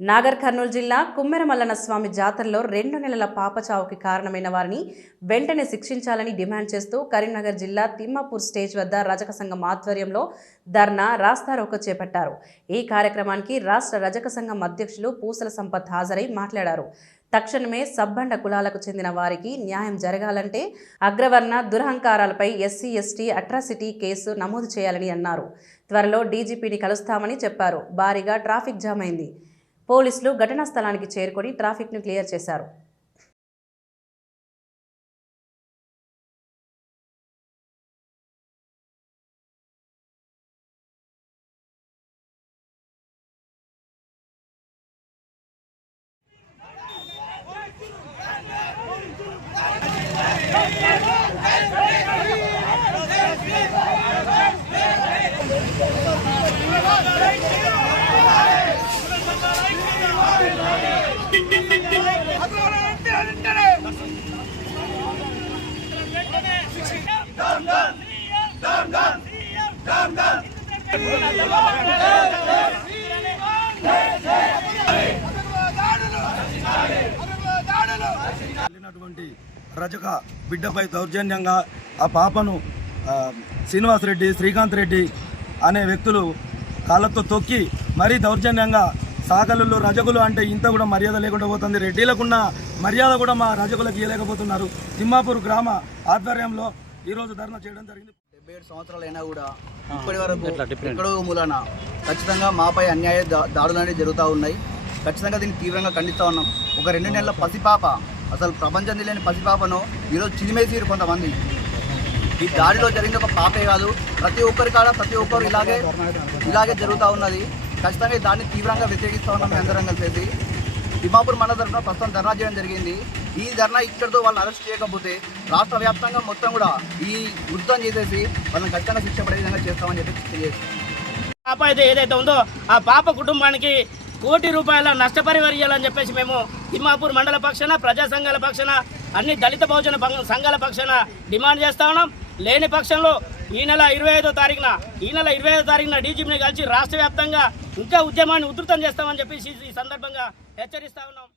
నాగర్ కర్నూలు జిల్లా కుమ్మెరమల్లన స్వామి జాతరలో 2 నెలల పాప చావుకి కారణమైన వారిని వెంటనే శిక్షించాలని డిమాండ్ చేస్తూ కరీంనగర్ జిల్లా తిమ్మాపూర్ స్టేజ్ వద్ద రజక సంఘం ఆధ్వర్యంలో ధర్నా రాస్తారోకో చేపట్టారు. ఈ కార్యక్రమానికి రాష్ట్ర రజక సంఘం అధ్యక్షులు పూసల సంపత్ హాజరై మాట్లాడారు. తక్షణమే సబ్బండ కులాలకు చెందిన వారికి న్యాయం జరగాలంటే అగ్రవర్ణ దురహంకారాలపై ఎస్సీ ఎస్టీ అట్రాసిటీ కేసు నమోదు చేయాలని అన్నారు. త్వరలో డీజీపీని కలుస్తామని చెప్పారు. భారీగా ట్రాఫిక్ జామ్ అయింది. పోలీసులు ఘటనా స్థలానికి చేరుకొని ట్రాఫిక్ను క్లియర్ చేశారు. రజక బిడ్డపై దౌర్జన్యంగా ఆ పాపను శ్రీనివాస్ రెడ్డి, శ్రీకాంత్ రెడ్డి అనే వ్యక్తులు కాళ్ళతో తొక్కి మరీ దౌర్జన్యంగా సాగలు రజకులు అంటే ఇంత కూడా మర్యాద లేకుండా పోతుంది. రెడ్డిలకున్న మర్యాద కూడా మా రజకులకు ఇవ్వలేకపోతున్నారు. తిమ్మాపూర్ గ్రామ ఆధ్వర్యంలో ఈరోజు ధర్నా చేయడం జరిగింది. 77 సంవత్సరాలైనా కూడా ఇప్పటి వరకు ఎక్కడో మూలన ఖచ్చితంగా మాపై అన్యాయ దాడులు అనేవి జరుగుతూ ఉన్నాయి. ఖచ్చితంగా దీన్ని తీవ్రంగా ఖండిస్తూ ఉన్నాం. ఒక 2 నెలల పసిపాప, అసలు ప్రపంచం తెలియని పసిపాపను ఈరోజు చిదిమేసిరు కొంతమంది. ఈ దాడిలో జరిగింది ఒక పాపే కాదు, ప్రతి ఒక్కరి కాడ ప్రతి ఒక్కరు ఇలాగే జరుగుతూ ఉన్నది. ఖచ్చితంగా దాన్ని తీవ్రంగా వ్యతిరేకిస్తూ ఉన్నాం. మేము అందరం కలిసి తిమ్మాపూర్ మండల తరఫున ప్రస్తుతం ధర్నా చేయడం జరిగింది. ఈ ధర్నా ఇక్కడితో వాళ్ళని అరెస్ట్ చేయకపోతే రాష్ట్ర వ్యాప్తంగా మొత్తం కూడా ఈ వృత్తం చేసేసి వాళ్ళని ఖచ్చితంగా శిక్ష పడే విధంగా చేస్తామని చెప్పి తెలియజేస్తాం. పాప అయితే ఏదైతే ఉందో ఆ పాప కుటుంబానికి ₹1 కోటి నష్టపరిహారం ఇవ్వాలని చెప్పేసి మేము తిమ్మాపూర్ మండల పక్షాన, ప్రజా సంఘాల పక్షాన, అన్ని దళిత బహుజన సంఘాల పక్షాన డిమాండ్ చేస్తా ఉన్నాం. లేని పక్షంలో ఈ నెల 25వ తారీఖున డీజీపీని కలిసి రాష్ట్ర వ్యాప్తంగా ఇంకా ఉద్యమాన్ని ఉధృతం చేస్తామని చెప్పేసి ఈ సందర్భంగా హెచ్చరిస్తా ఉన్నాం.